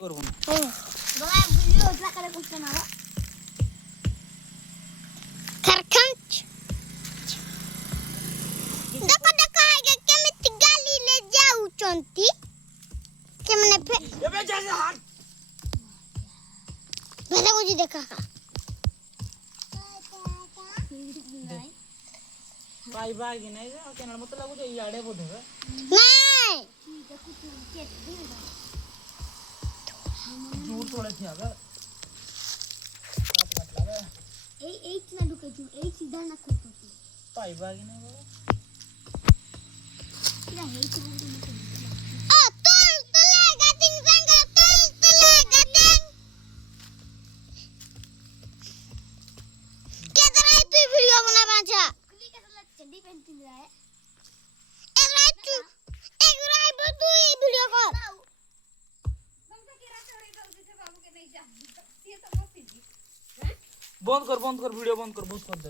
করবো না। বলা ভিডিও উঠলা করে করতে না খরখঞ্চ দেখো দেখো আগে কেমিতি গালি লে যাউচন্তি কেমনে এবে যা যা হাত ভেলা বুঝি দেখা বাই বাই কি নাই যা কেনার মতো লাগুছে ইয়াড়ে বোধ হবে নাই জোর थोड़ा थी अगर काट लगा এই না ঢুকেছি এই সিধা না করতেছি पाई बागी नहीं बाबा এটা হেইছে বলতে ও তোল তোলে গাদিন ভাঙা তোল তোলে গাদিন কে ধরাই তুই ভিডিও বনা বাঁচা ক্লিক আসলে চড্ডি পেন্টিং রায় এবারে তুই এগুলাই বল তুই ভিডিও কর बंद कर वीडियो बंद कर बहुत कर दे